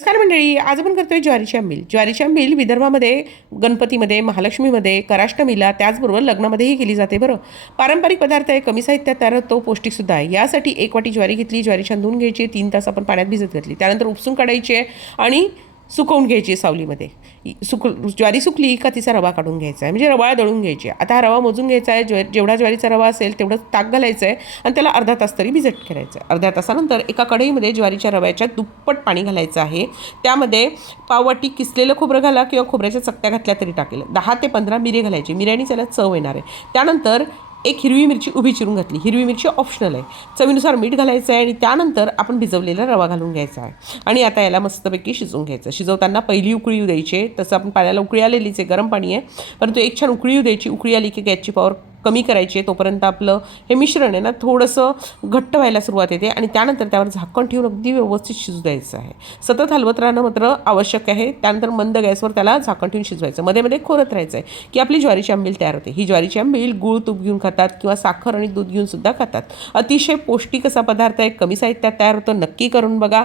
नमस्कार मंडळी आज आपण करतोय ज्वारीची आंबील ज्वारीची आंबील विदर्भामध्ये गणपतीमध्ये महालक्ष्मीमध्ये कराष्टमीला त्याचबरोबर लग्नामध्येही केली जाते बरं. पारंपरिक पदार्थ आहे कमी साहित्यात तयार होतो पौष्टिकसुद्धा आहे. यासाठी एक वाटी ज्वारी घेतली ज्वारी छान धुवून घ्यायची तीन तास आपण पाण्यात भिजत घातली. त्यानंतर उपसून काढायची आहे आणि सुकवून घ्यायची आहे सावलीमध्ये. सुक ज्वारी सुकली का तिचा रवा काढून घ्यायचा आहे. म्हणजे रवा दळून घ्यायची आहे. आता हा रवा मोजून घ्यायचा आहे. ज्व जेवढा ज्वारीचा रवा असेल तेवढं ताक घालायचं आहे आणि त्याला अर्धा तास तरी भिजत करायचं आहे. अर्ध्या तासानंतर एका कढईमध्ये ज्वारीच्या रव्याच्या दुप्पट पाणी घालायचं आहे. त्यामध्ये पाववाटी किसलेलं खोबरं घाला किंवा खोबऱ्याच्या चकत्या घातल्या तरी टाकेल. दहा ते पंधरा मिरे घालायचे. मिऱ्याने त्याला चव येणार आहे. त्यानंतर एक हिरवी मिरची उभी चिरून घातली. हिरवी मिरची ऑप्शनल आहे. चवीनुसार मीठ घालायचं आहे आणि त्यानंतर आपण भिजवलेला रवा घालून घ्यायचा आहे. आणि आता याला मस्तपैकी शिजवून घ्यायचं. शिजवताना पहिली उकळी येऊ द्यायची तसं आपण पाण्याला उकळी आलेलीच आहे. गरम पाणी आहे. परंतु एक छान उकळी येऊ द्यायची. उकळी आली की गॅसची पॉवर कमी करायची आहे तोपर्यंत आपलं हे मिश्रण आहे ना थोडंसं घट्ट व्हायला सुरुवात येते आणि त्यानंतर त्यावर झाकण ठेवून अगदी व्यवस्थित शिजू द्यायचं आहे. सतत हलवत राहणं मात्र आवश्यक आहे. त्यानंतर मंद गॅसवर त्याला झाकण ठेवून शिजवायचं. मध्ये मध्ये खोरत राहायचं आहे की आपली ज्वारीची आंबील तयार होते. ही ज्वारीची आंबील गूळ तूप घेऊन खातात किंवा साखर आणि दूध घेऊन सुद्धा खातात. अतिशय पौष्टिक असा पदार्थ आहे. कमी साहित्यात तयार होतो. नक्की करून बघा.